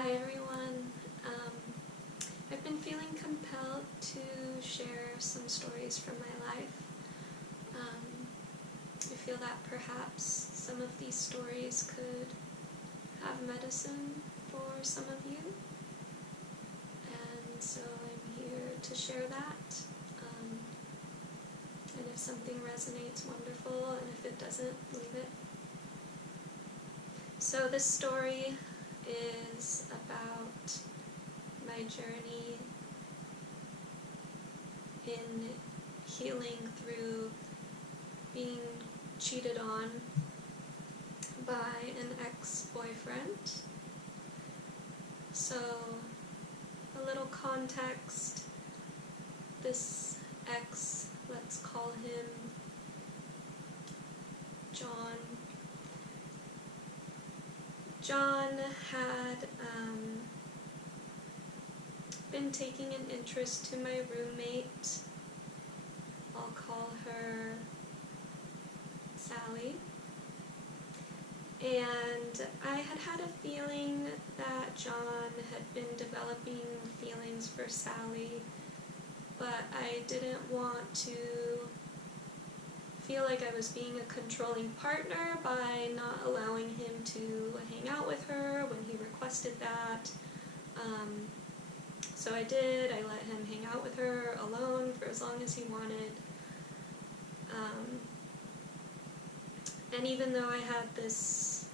Hi everyone. I've been feeling compelled to share some stories from my life. I feel that perhaps some of these stories could have medicine for some of you, and so I'm here to share that. And if something resonates, wonderful, and if it doesn't, leave it. So this story is about my journey in healing through being cheated on by an ex-boyfriend. So, a little context. This ex, let's call him John. John had been taking an interest to my roommate. I'll call her Sally. And I had a feeling that John had been developing feelings for Sally, but I didn't want to feel like I was being a controlling partner by not allowing him to hang out with her when he requested that. So I did. I let him hang out with her alone for as long as he wanted. And even though I had this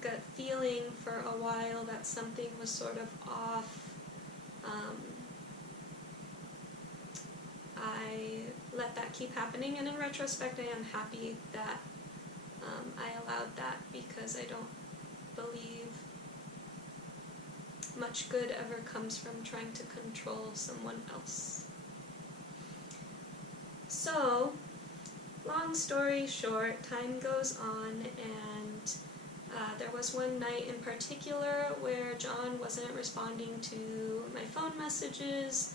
gut feeling for a while that something was sort of off, I let that keep happening, and in retrospect I am happy that I allowed that, because I don't believe much good ever comes from trying to control someone else. So, long story short, time goes on, and there was one night in particular where John wasn't responding to my phone messages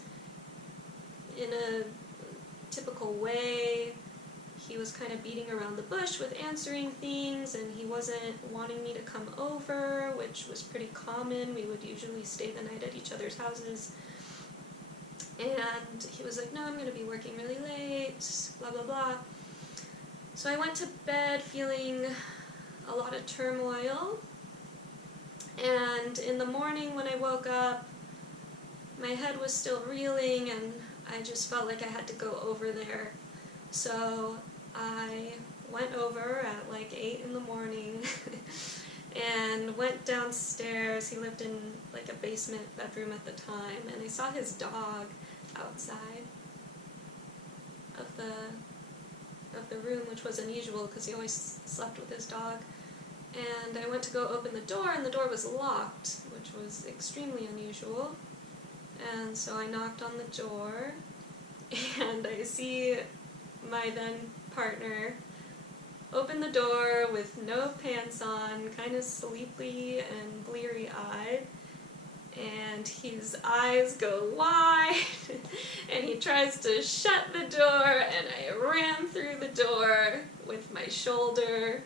in a typical way. He was kind of beating around the bush with answering things, and he wasn't wanting me to come over, which was pretty common. We would usually stay the night at each other's houses. And he was like, no, I'm going to be working really late, blah, blah, blah. So I went to bed feeling a lot of turmoil, and in the morning when I woke up, my head was still reeling, and I just felt like I had to go over there. So I went over at like 8 in the morning and went downstairs. He lived in like a basement bedroom at the time, and I saw his dog outside of the room, which was unusual because he always slept with his dog. And I went to go open the door, and the door was locked, which was extremely unusual. And so I knocked on the door, and I see my then partner open the door with no pants on, kind of sleepy and bleary-eyed, and his eyes go wide, and he tries to shut the door, and I ran through the door with my shoulder,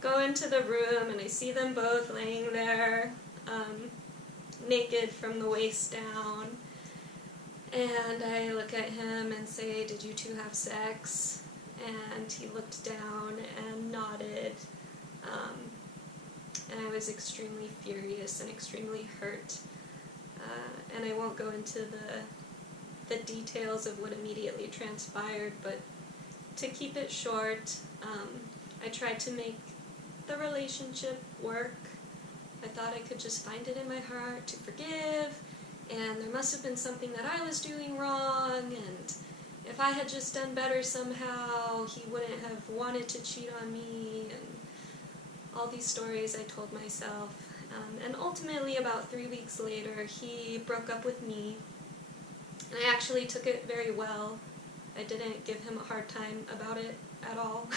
go into the room, and I see them both laying there, naked from the waist down, and I look at him and say, did you two have sex? And he looked down and nodded, and I was extremely furious and extremely hurt. And I won't go into the details of what immediately transpired, but to keep it short, I tried to make the relationship work. I thought I could just find it in my heart to forgive, and there must have been something that I was doing wrong, and if I had just done better somehow, he wouldn't have wanted to cheat on me, and all these stories I told myself. And ultimately, about 3 weeks later, he broke up with me, and I actually took it very well. I didn't give him a hard time about it at all,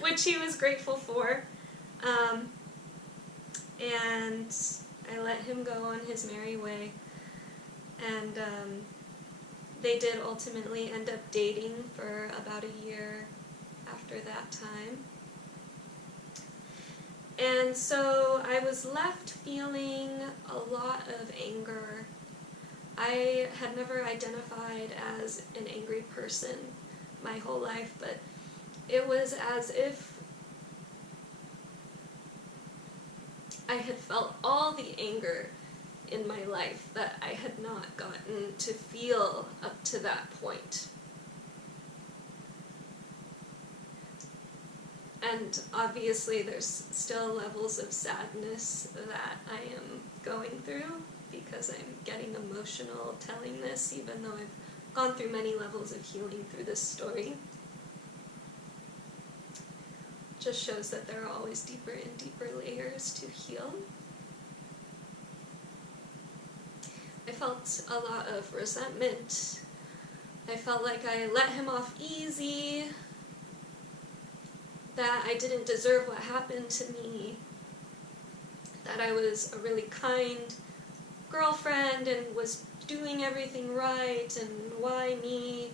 which he was grateful for. And I let him go on his merry way, and they did ultimately end up dating for about a year after that time. And so I was left feeling a lot of anger. I had never identified as an angry person my whole life, but it was as if I had felt all the anger in my life that I had not gotten to feel up to that point. And obviously there's still levels of sadness that I am going through because I'm getting emotional telling this, even though I've gone through many levels of healing through this story. Just shows that there are always deeper and deeper layers to heal. I felt a lot of resentment. I felt like I let him off easy, that I didn't deserve what happened to me, that I was a really kind girlfriend and was doing everything right, and why me?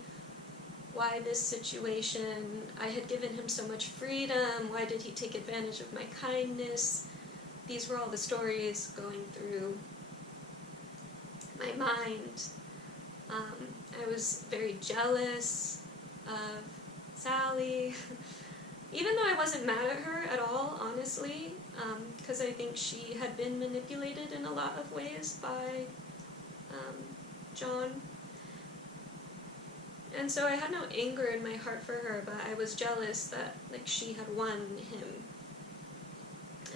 Why this situation? I had given him so much freedom. Why did he take advantage of my kindness? These were all the stories going through my mind. I was very jealous of Sally, even though I wasn't mad at her at all, honestly, because I think she had been manipulated in a lot of ways by John. And so I had no anger in my heart for her, but I was jealous that she had won him.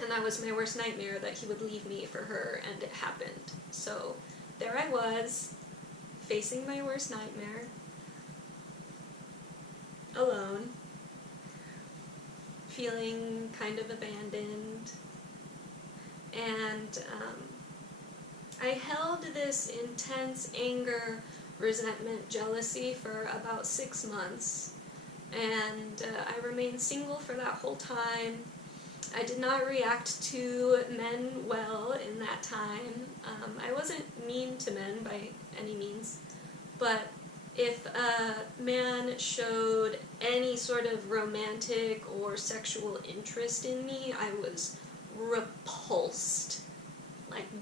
And that was my worst nightmare, that he would leave me for her, and it happened. So there I was, facing my worst nightmare, alone, feeling kind of abandoned, and I held this intense anger, resentment, jealousy for about 6 months, and I remained single for that whole time. I did not react to men well in that time. I wasn't mean to men by any means, but if a man showed any sort of romantic or sexual interest in me, I was repulsed,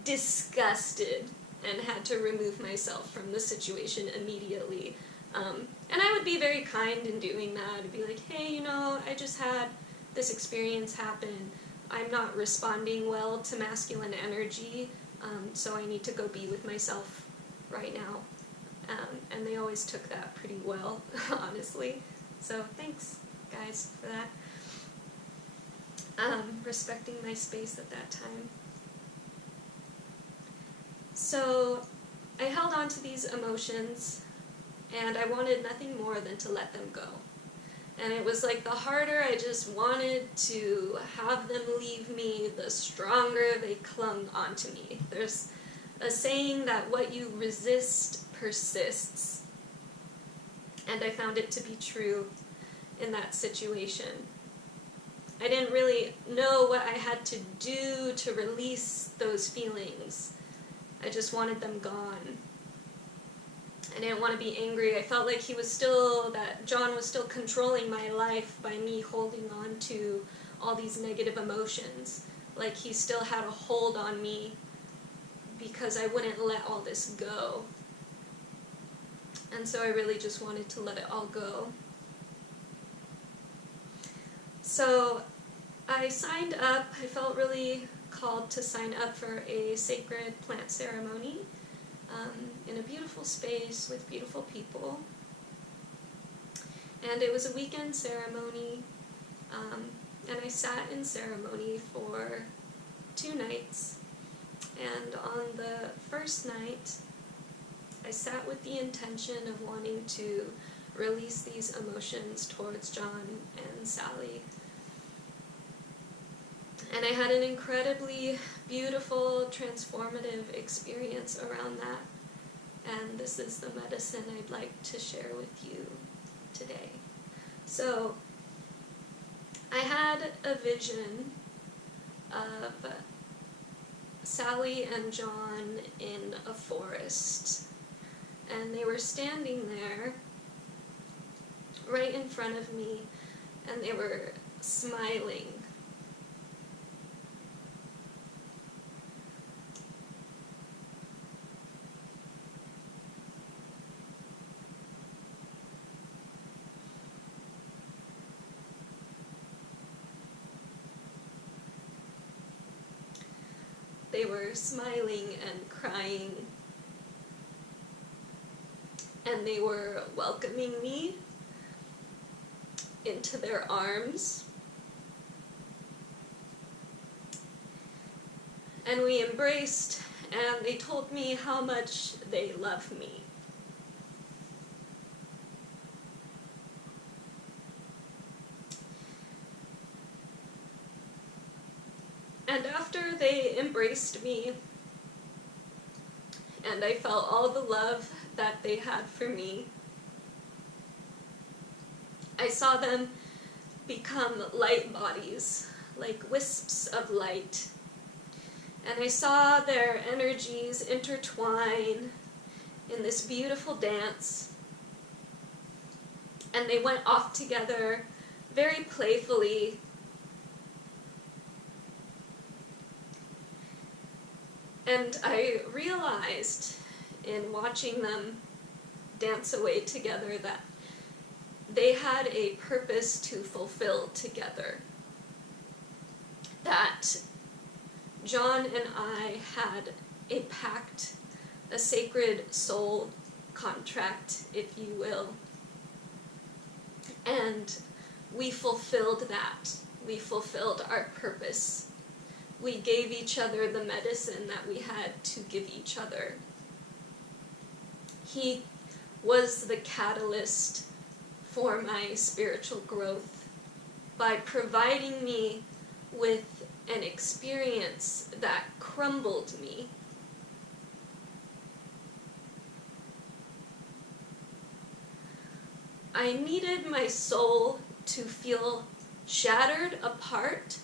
disgusted, and had to remove myself from the situation immediately. And I would be very kind in doing that. I'd be like, hey, I just had this experience happen. I'm not responding well to masculine energy, so I need to go be with myself right now. And they always took that pretty well, honestly. So thanks, guys, for that. Respecting my space at that time. So I held on to these emotions, and I wanted nothing more than to let them go. And it was the harder I just wanted to have them leave me, the stronger they clung onto me. There's a saying that what you resist persists, and I found it to be true in that situation. I didn't really know what I had to do to release those feelings. I just wanted them gone. I didn't want to be angry. I felt like that John was still controlling my life by me holding on to all these negative emotions. Like he still had a hold on me because I wouldn't let all this go. And so I really just wanted to let it all go. So I signed up. I felt really called to sign up for a sacred plant ceremony in a beautiful space with beautiful people. And it was a weekend ceremony, and I sat in ceremony for 2 nights. And on the first night, I sat with the intention of wanting to release these emotions towards John and Sally. And I had an incredibly beautiful, transformative experience around that. And this is the medicine I'd like to share with you today. So, I had a vision of Sally and John in a forest. And they were standing there right in front of me, and they were smiling. they were smiling and crying, and they were welcoming me into their arms. And we embraced, and they told me how much they love me. And after they embraced me, and I felt all the love that they had for me, I saw them become light bodies, like wisps of light. And I saw their energies intertwine in this beautiful dance. And they went off together very playfully. And I realized in watching them dance away together that they had a purpose to fulfill together. That John and I had a pact, a sacred soul contract, if you will. And we fulfilled that. We fulfilled our purpose. We gave each other the medicine that we had to give each other. He was the catalyst for my spiritual growth by providing me with an experience that crumbled me. I needed my soul to feel shattered apart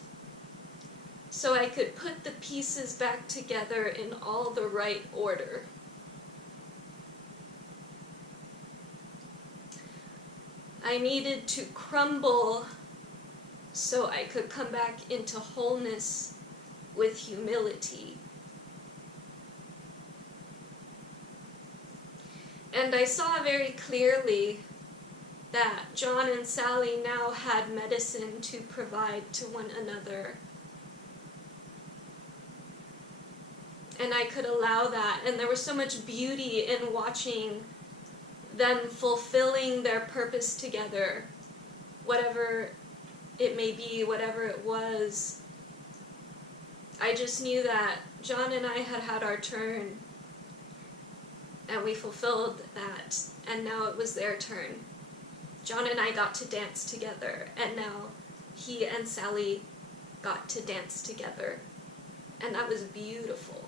so I could put the pieces back together in all the right order. I needed to crumble so I could come back into wholeness with humility. And I saw very clearly that John and Sally now had medicine to provide to one another. And I could allow that, and there was so much beauty in watching them fulfilling their purpose together, whatever it may be, whatever it was. I just knew that John and I had had our turn, and we fulfilled that, and now it was their turn. John and I got to dance together, and now he and Sally got to dance together, and that was beautiful.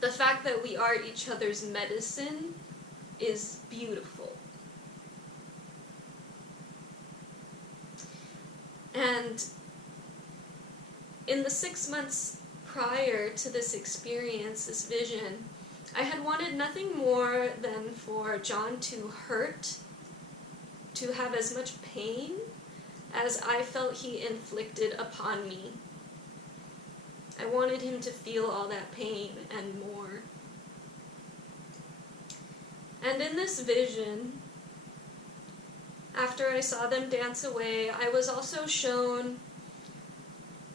The fact that we are each other's medicine is beautiful. And in the 6 months prior to this experience, this vision, I had wanted nothing more than for John to hurt, to have as much pain as I felt he inflicted upon me. I wanted him to feel all that pain and more. And in this vision, after I saw them dance away, I was also shown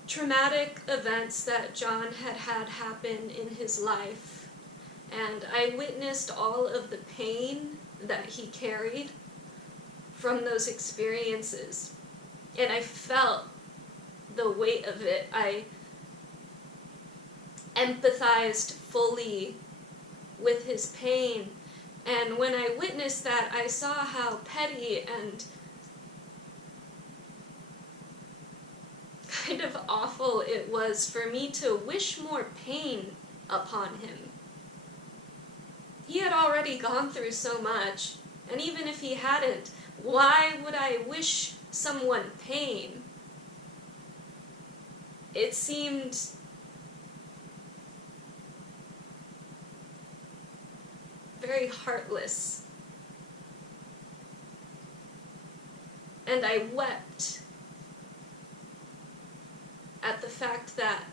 traumatic events that John had had happen in his life. And I witnessed all of the pain that he carried from those experiences. And I felt the weight of it. I empathized fully with his pain. And when I witnessed that, I saw how petty and kind of awful it was for me to wish more pain upon him. He had already gone through so much, and even if he hadn't, why would I wish someone pain? It seemed very heartless. And I wept at the fact that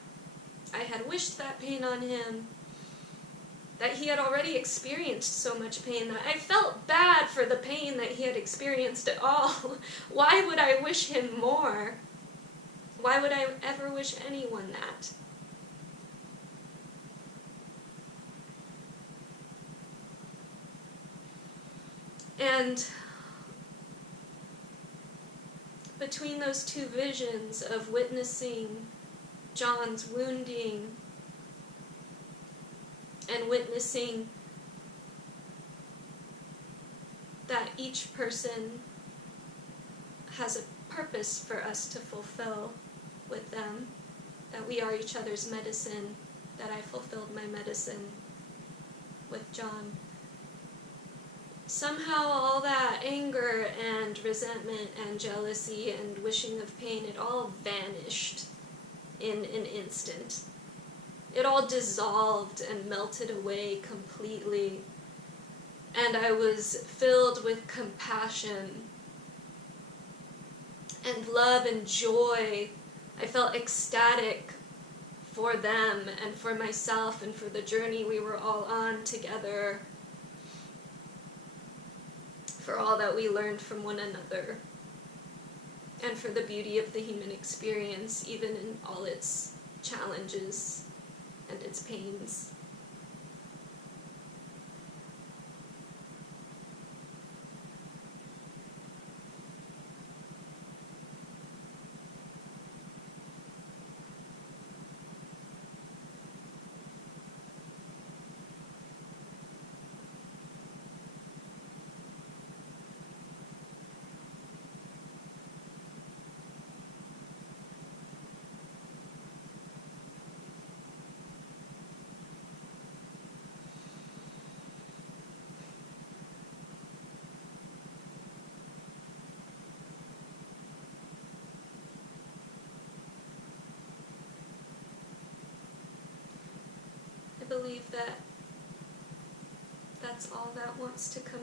I had wished that pain on him, that he had already experienced so much pain, that I felt bad for the pain that he had experienced at all. Why would I wish him more? Why would I ever wish anyone that? And between those two visions of witnessing John's wounding and witnessing that each person has a purpose for us to fulfill with them, that we are each other's medicine, that I fulfilled my medicine with John. Somehow all that anger and resentment and jealousy and wishing of pain, it all vanished in an instant. It all dissolved and melted away completely. And I was filled with compassion and love and joy. I felt ecstatic for them and for myself and for the journey we were all on together, for all that we learned from one another, and for the beauty of the human experience, even in all its challenges and its pains. I believe that that's all that wants to come